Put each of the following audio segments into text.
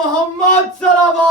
मोहम्मद सलावत।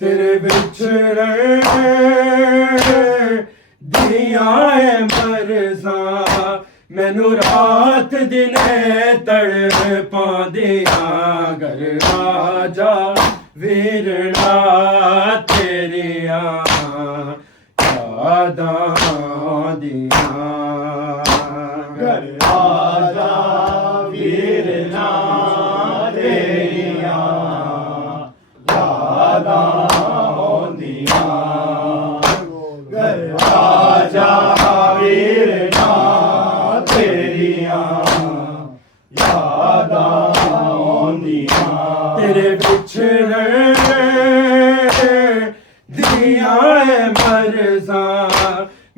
तेरे विछड़े दिया है मरज़ा मैनू रात दिने तड़पांदिया घर आजा वीरना तेरिया यादां आंदियां घर आजा वीरना तेरिया यादां आउंदियां घर आजा वीरना तेरिया यादां आउंदियां तेरे विछड़े दिया है मरज़ा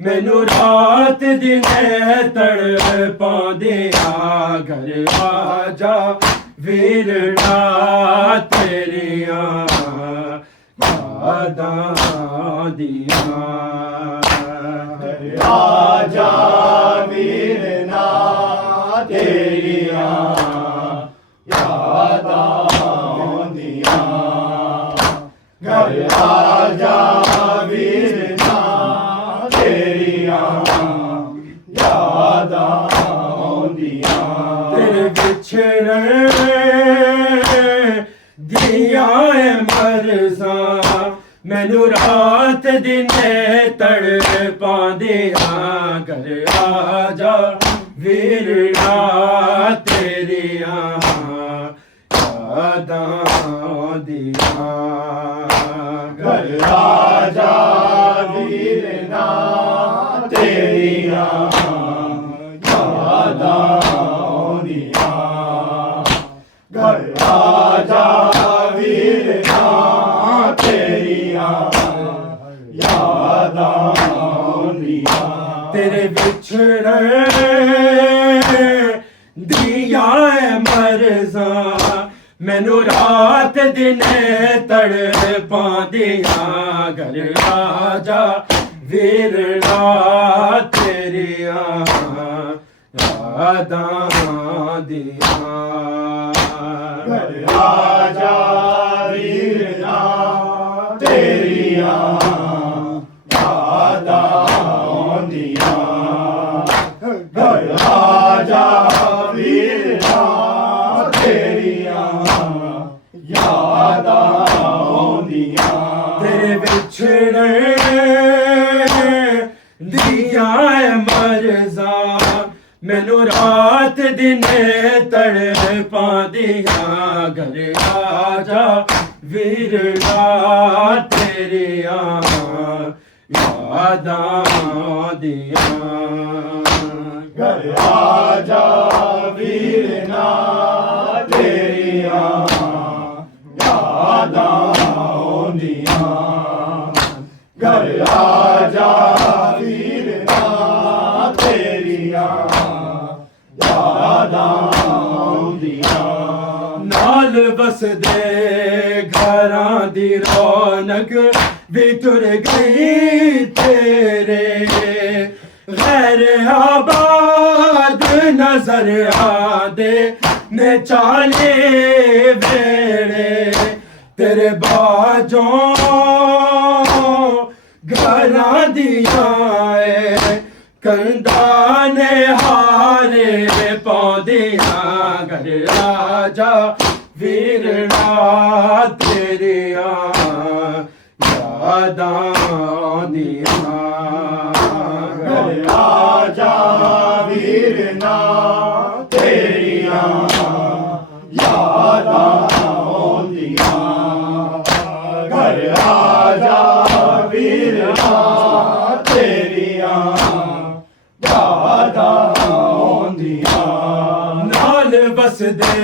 मैनू रात दिने तड़पांदिया घर आजा वीरना तेरिया यादां आंदियां आजा वीरना तेरिया यादां आउंदियां घर आजा वीरना तेरिया यादां आउंदियां तेरे विछड़े दिया है मरज़ा मैनू रात दिने तड़पांदिया घर आजा वीरना तेरिया यादां आंदियां घर आजा वीरना तेरिया यादां आउंदियां घर आजा वीरना तेरिया यादां आउंदियां तेरे बिछड़े दिया है मरज़ा मैनू रात दिने तड़पांदिया घर आजा वीरना तेरिया यादां आंदियां घर आजा वीरना तेरिया यादां आउंदियां घर आजा वीरना तेरिया यादां आउंदियां तेरे बिछड़े दिया है मरज़ा मैनू रात दिने तड़पांदिया घर आजा वीरना तेरिया यादां आंदियां घर आजा वीरना तेरिया यादां आउंदियां घर आजा वीरना तेरिया यादां आउंदियां नाल बसदे घरां दी रौनक भी टुर गई तेरे गैर आबाद नजर आदे ने चाले वेड़े तेरे बाजों घरां दिया कंधा ने हारे पौदिया घर आजा वीरना तेरिया यादां आंदियां घर आजा वीरना तेरिया यादां आउंदियां घर आजा वीरना तेरिया यादां आउंदियां नाल बसदे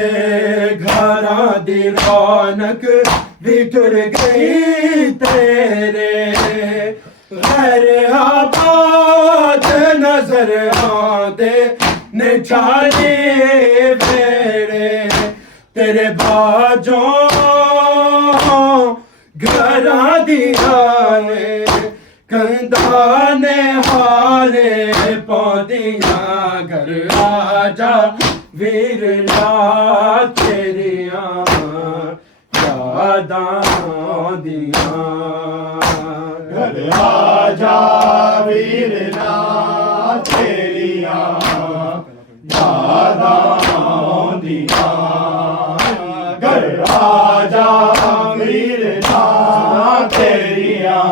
घरां दी रौनक भी टुर गई तेरे गैर आबाद नजर आंदे ने चाले वेड़े तेरे बाजों घरां दिया ने कंधा ने हारे पौदिया घर आजा वीरना तेरिया ਯਾਦਾਂ ਆਉਂਦੀਆਂ ਘਰ ਆ ਜਾ ਵੀਰਨਾ ਤੇਰੀਆਂ ਯਾਦਾਂ ਆਉਂਦੀਆਂ ਘਰ ਆ ਜਾ ਵੀਰਨਾ ਤੇਰੀਆਂ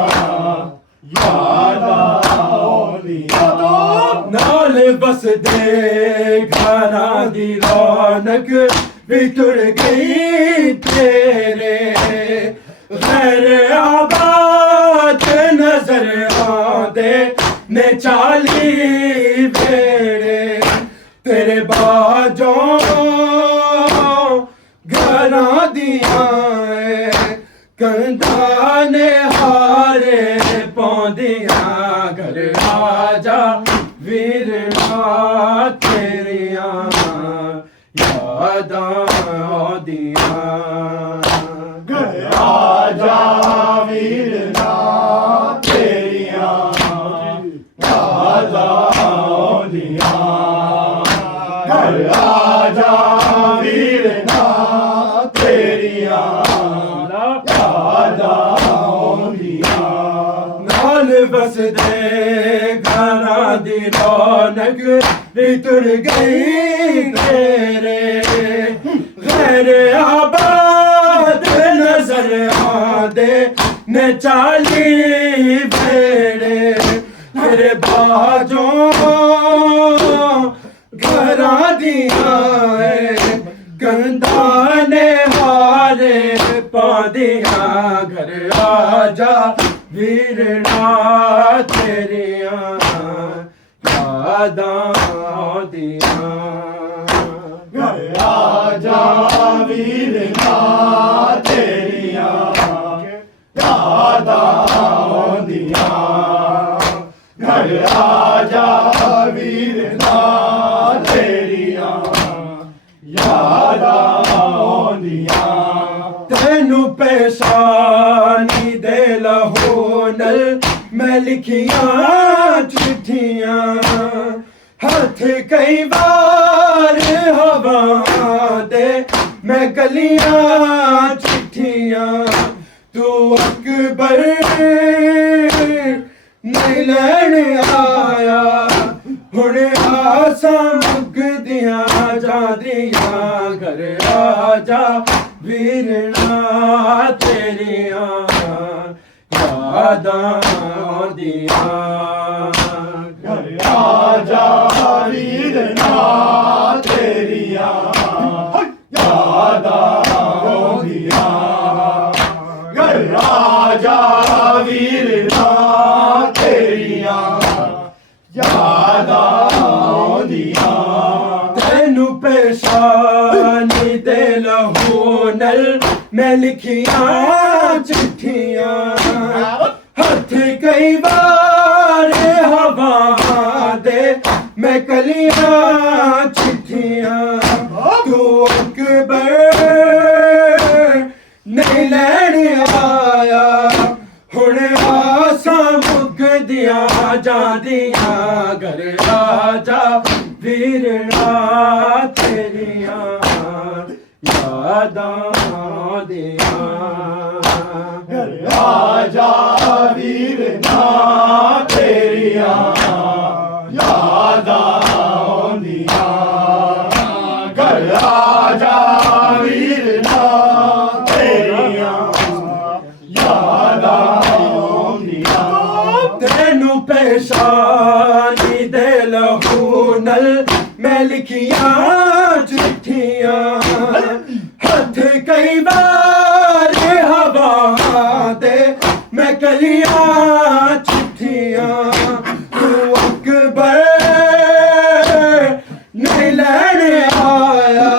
ਯਾਦਾਂ ਆਉਂਦੀਆਂ ਨਾਲ ਬਸਦੇ ਘਰਾਂ ਦੀ ਰੌਣਕ ਵੀ ਤੁਰ ਗਈ ਤੇਰੇ ਗੈਰ ਆਬਾਦ ਨਜ਼ਰ ਆਉਂਦੇ ਨੇ ਚਾਲੀ ਵੇੜੇ ਤੇਰੇ ਬਾਝੋਂ ਘਰਾਂ ਦੀਆਂ ਕੰਧਾਂ ਨੇ ਹਾਰੇ ਪਾਉਂਦੀਆਂ ਘਰ ਆ ਜਾ ਵੀਰਨਾ ਤੇਰੀਆਂ ਯਾਦਾਂ ਆਉਂਦੀਆਂ ਘਰ ਆ ਜਾ ਵੀਰਨਾ ਤੇਰੀਆਂ ਯਾਦਾਂ ਆਉਂਦੀਆਂ ਘਰ ਆ ਜਾ ਵੀਰਨਾ ਤੇਰੀਆਂ ਯਾਦਾਂ ਆਉਂਦੀਆਂ ਨਾਲ ਬਸਦੇ ਘਰਾਂ ਦੀ ਰੌਣਕ ਵੀ ਤੁਰ ਗਈ ਤੇਰੇ ਗੈਰ ਆਬਾਦ ਨਜ਼ਰ ਆਉਂਦੇ ਨੇ ਚਾਲੀ ਵੇੜੇ ਤੇਰੇ ਬਾਝੋਂ ਘਰਾਂ ਦੀਆਂ ਕੰਧਾਂ ਨੇ ਹਾਰੇ ਪਾਉਂਦੀਆਂ ਘਰ ਆ ਜਾ ਵੀਰਨਾ ਤੇਰੀਆਂ ਯਾਦਾਂ ਆਉਂਦੀਆਂ ਘਰ ਆ ਜਾ ਵੀਰਨਾ ਤੇਰੀਆਂ ਯਾਦਾਂ ਆਉਂਦੀਆਂ ਘਰ ਆ ਜਾ ਵੀਰਨਾ ਤੇਰੀਆਂ ਯਾਦਾਂ ਆਉਂਦੀਆਂ ਤੈਨੂੰ ਪੇਸ਼ਾਨੀ ਦੇ ਲਹੂ ਨਾਲ ਮੈਂ ਲਿਖੀਆਂ ਚਿੱਠੀਆਂ ਹੱਥ ਕਈ ਵਾਰ ਹਵਾ ਦੇ ਮੈਂ ਗਲੀਆਂ ਚਿੱਠੀਆਂ ਤੂੰ ਅਕਬਰ ਨਹੀਂ ਲੈਣ ਆਇਆ ਹੁਣ ਆਸਾਂ ਮੁੱਕਦੀਆਂ ਜਾਂਦੀਆਂ ਘਰ ਆ ਜਾ ਵੀਰਨਾ ਤੇਰੀਆਂ ਯਾਦਾਂ ਆਉਂਦੀਆਂ ਘਰ ਆ ਜਾ ਵੀਰਨਾ ਤੇਰੀਆਂ ਯਾਦਾਂ ਆਉਂਦੀਆਂ ਘਰ ਆ ਜਾ ਵੀਰਨਾ ਤੇਰੀਆਂ ਯਾਦਾਂ ਆਉਂਦੀਆਂ ਤੈਨੂੰ ਪੇਸ਼ਾਨੀ ਦੇ ਲਹੂ ਨਾਲ ਮੈਂ ਲਿਖੀਆਂ ਚਿੱਠੀਆਂ ਹੱਥ ਕਈ ਵਾਰ ਹਵਾ ਦੇ ਮੈਂ ਕਲੀਆਂ ਚਿੱਠੀਆਂ ਤੂੰ ਅਕਬਰ ਨਹੀਂ ਲੈਣ ਆਇਆ ਹੁਣ ਆਸਾਂ ਮੁੱਕਦੀਆਂ ਜਾਂਦੀਆਂ ਘਰ ਆ ਜਾ ਵੀਰਨਾ ਤੇਰੀਆਂ ਯਾਦਾਂ ਆਉਂਦੀਆਂ ਘਰ ਆ ਜਾ ਵੀਰਨਾ ਤੇਰੀਆਂ ਯਾਦਾਂ ਆਉਂਦੀਆਂ ਘਰ ਆ ਜਾ ਵੀਰਨਾ ਤੇਰੀਆਂ ਯਾਦਾਂ ਆਉਂਦੀਆਂ ਤੈਨੂੰ ਪੇਸ਼ਾਨੀ ਦੇ ਲਹੂ ਨਾਲ ਮੈਂ ਲਿਖੀਆਂ ਚਿੱਠੀਆਂ ਹੱਥ ਕਈ ਵਾਰ ਹਵਾ ਦੇ ਮੈਂ ਕਲੀਆਂ ਚਿੱਠੀਆਂ ਤੂੰ ਅਕਬਰ ਨਹੀਂ ਲੈਣ ਆਇਆ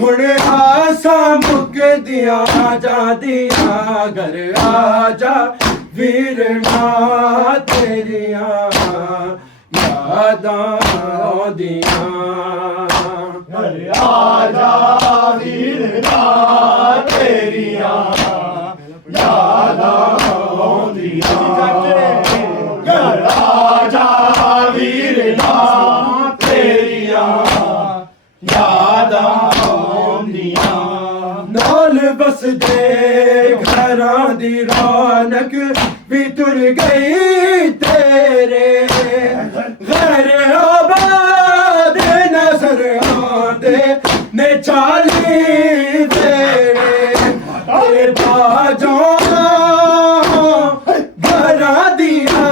ਹੁਣ ਆਸਾਂ ਮੁੱਕਦੀਆਂ ਜਾਂਦੀਆਂ ਘਰ ਆ ਜਾ ਵੀਰਨਾ ਤੇਰੀਆਂ ਯਾਦਾਂ ਆਉਂਦੀਆਂ ਘਰ ਆ ਜਾ ਵੀਰਨਾ ਤੇਰੀਆਂ ਯਾਦਾਂ ਆਉਂਦੀਆਂ ਘਰ ਆ ਜਾ ਵੀਰਨਾ ਤੇਰੀਆਂ ਯਾਦਾਂ ਆਉਂਦੀਆਂ ਨਾਲ ਬਸ बसदे घरां दी रौनक भी तुर गई तेरे घर आबाद नजर आंदे ने चाली बेड़े तेरे बाजों घरां दिया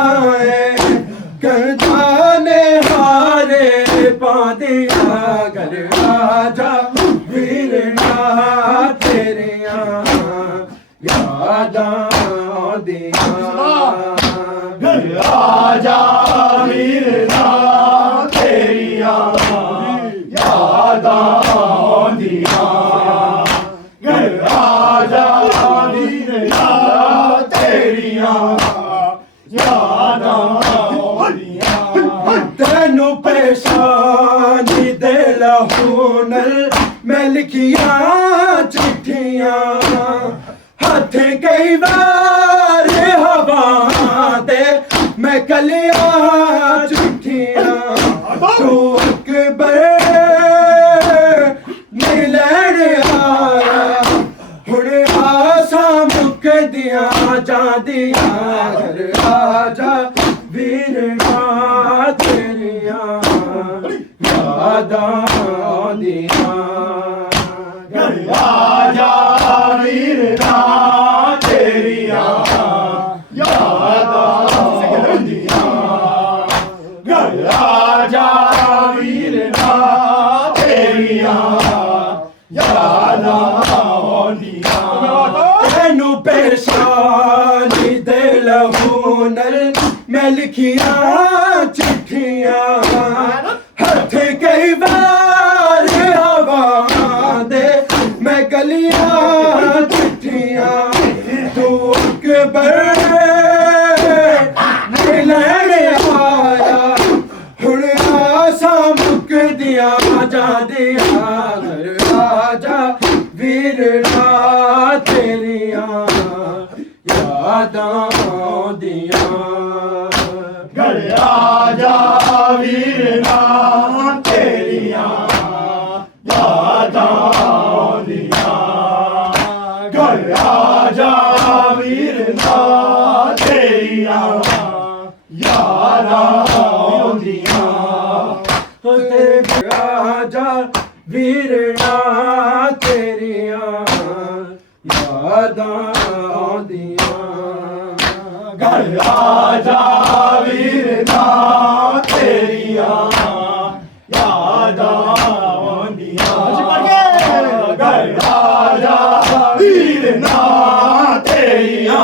कंधा ने हारे पादिया घर आजा वीरना तेरिया यादां आंदियां घर आजा वीरना तेरिया यादां आंदियां घर आजा वीरना तेरिया यादां आंदियां तेनू पेशानी दे लहू नल मैं लिखिया चिट्ठियां हथ कई बार हवा दे मैं कलिया चिट्ठियां तू अकबर मिलन आया हुण आसा मुक दिया जांदिया घर आजा वीरना तेरिया यादां आंदियां घर आजा वीरना तेरिया यादां आंदियां घर आजा वीरना तेरिया यादां आंदियां तेनू पेशानी दे लहू नल मैं लिखिया चिट्ठियां हथ कई बार हवा दे मैं गलिया चिट्ठियां तू अकबर मिलन आया हुण आसा मुक दिया जांदिया घर आजा वीरना तेरिया यादां आंदियां घर आजा वीरना तेरिया यादां आंदियां घर आजा वीरना तेरिया यादां आंदियां राजा वीरना तेरिया यादां आंदियां घर आजा वीरना तेरिया यादां आंदियां घर आजा वीरना तेरिया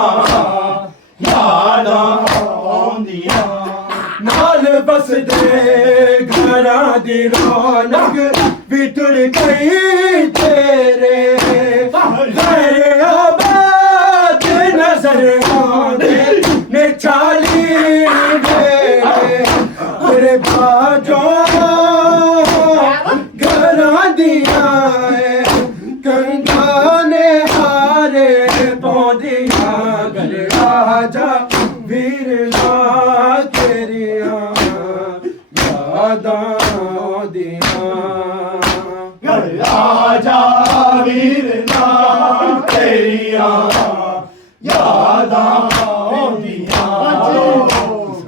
यादां आंदियां नाल बसदे घरां दी रौनक भी तुर गई तेरे घर आबाद नजर आंदे ने चाली बेड़े तेरे बाजों घरां दिया कंधा ने हारे पौंदिया घर आजा वीरना तेरिया यादां आंदियां घर आजा वीरना तेरिया यादां आंदियां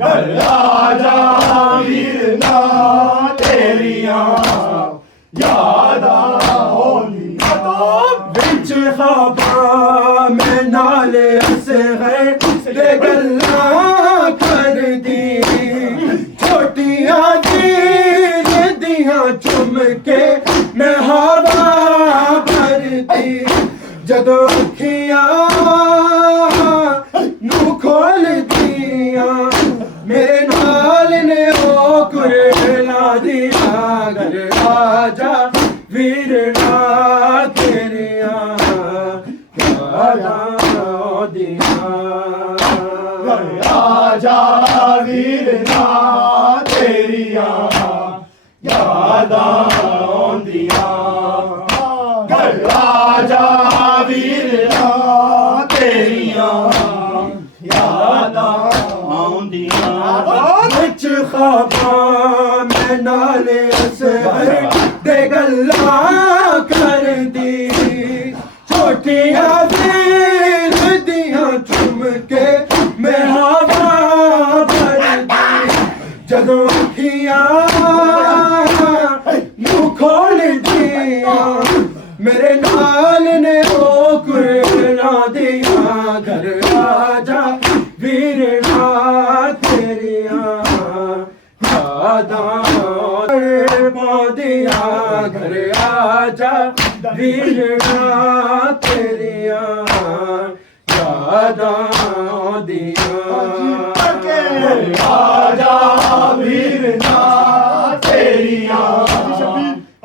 घर आजा वीरना तेरिया यादां आंदियां बिच ख्वाबां मैं नाले असग़र दे गल्लां करदी छोटियां दियां चुम के मैं हवा भरदी जदों अखियां नू खोल दिया मेरे नाल ने ओ कुरला दिया घर आजा वीरना तेरिया यादां आंदियां घर आजा वीरना तेरिया यादां आंदियां घर आजा वीरना तेरिया यादां आंदियां विच ख्वाबां मैं नाले असग़र दे गल्लां करदी छोटियां खोल दिया मेरे नाल ने ओ कुरला दिया घर आजा वीरना तेरिया यादां दिया घर आजा वीरना तेरिया यादां दिया आजा वीरना तेरियां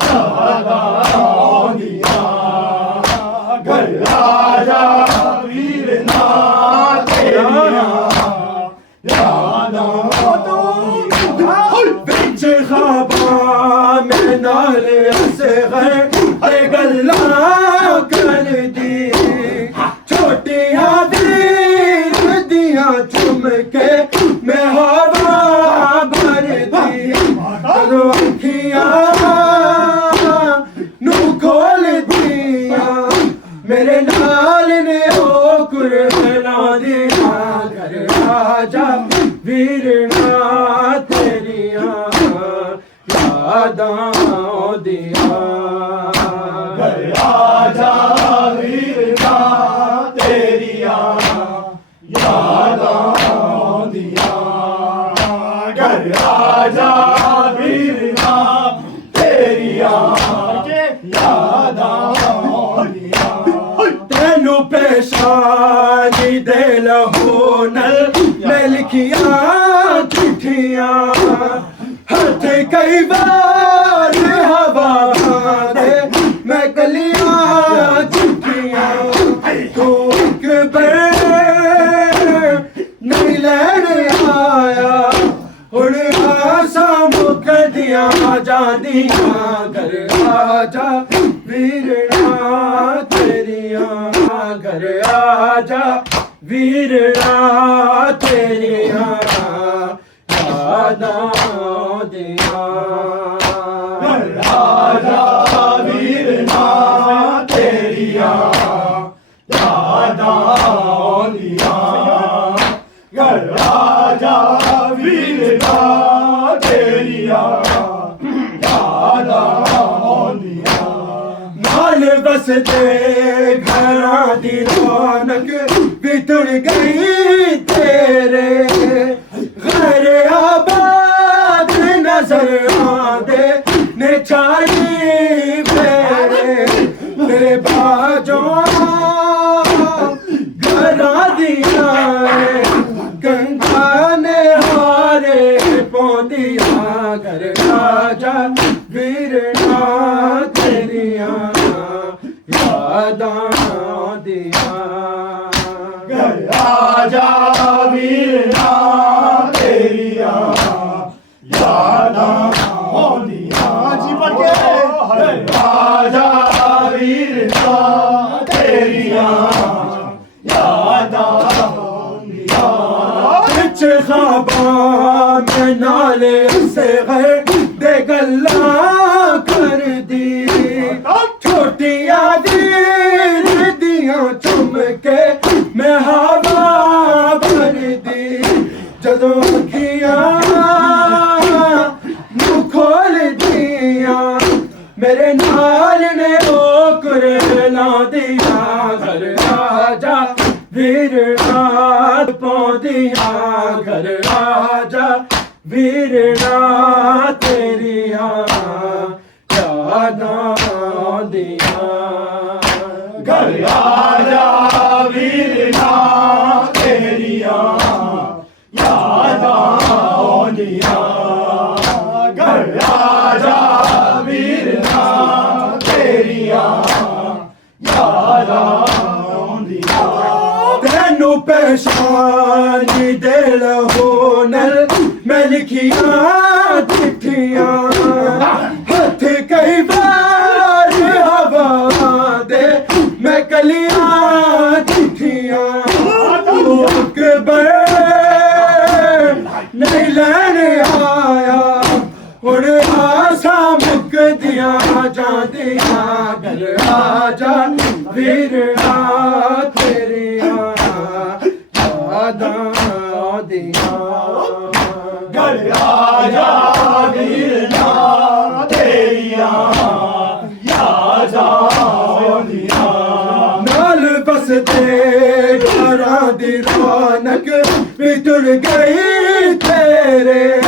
यादां दियां घर आजा वीरना तेरियां यादां बिच ख्वाबां में नाल असगर ते गल्लां कर दी छोटियां दियां चुम के मैं हवा भर दी कदों अखियां नू खोल दिया मेरे नाल ने ओ कुरला दिया घर आजा वीरना तेरिया यादां दिया घर आजा वीरना तेरियां यादां दियां घर आजा वीरना तेरियां यादां दियां तेनू पेशानी दे लहू नल मैं लिखिया चिट्ठियां हथ कई बार हवा दे मैं कलियां चिट्ठियां तू एक बार नहीं लैन आया हुण आसा मुक दिया जादियां घर आजा वीरना तेरिया घर आजा वीरना तेरिया यादां दिया घर आजा वीरना तेरियां यादां दियां घर आजा वीरना तेरियां यादां दियां नाल बसदे घरां दी रौनक बितुड़ गई तेरे घर आबाद नजर आंदे ने छाई मेरे बाजों घरां दियां गंगा ने हारे पौंदियां घर आजा वीरना तेरिया यादां दिया घर आजा वीरना तेरियां यादां दियां जी पढ़ के घर आजा वीरना तेरियां यादां दियां बिच ख्वाबां में नाल असगर दे गल्लां कर दी छोटियां दियां चुम के मैं हवा भर दी जदों अखियां नू खोल दिया मेरे नाल ने ओ कुरला दिया घर आजा वीरना पौंदिया घर आजा वीरना तेरिया यादां दिया घर आजा वीरना तेरियां यादां दियां घर आजा वीरना तेरियां यादां दियां तेनू पेशानी दे लहू नल मैं लिखिया चिट्ठियां हथ कई बार हवा दे मैं कलियां चिट्ठियां तू अकबर नहीं लैन आया हुण आसा मुक दिया जादियां घर आजा वीरना तेरिया यादां दिया घर आजा वीरना तेरियां ਦੇ ਘਰਾਂ ਦੀ ਰੌਣਕ ਵਿਛੜ ਗਈ ਤੇਰੇ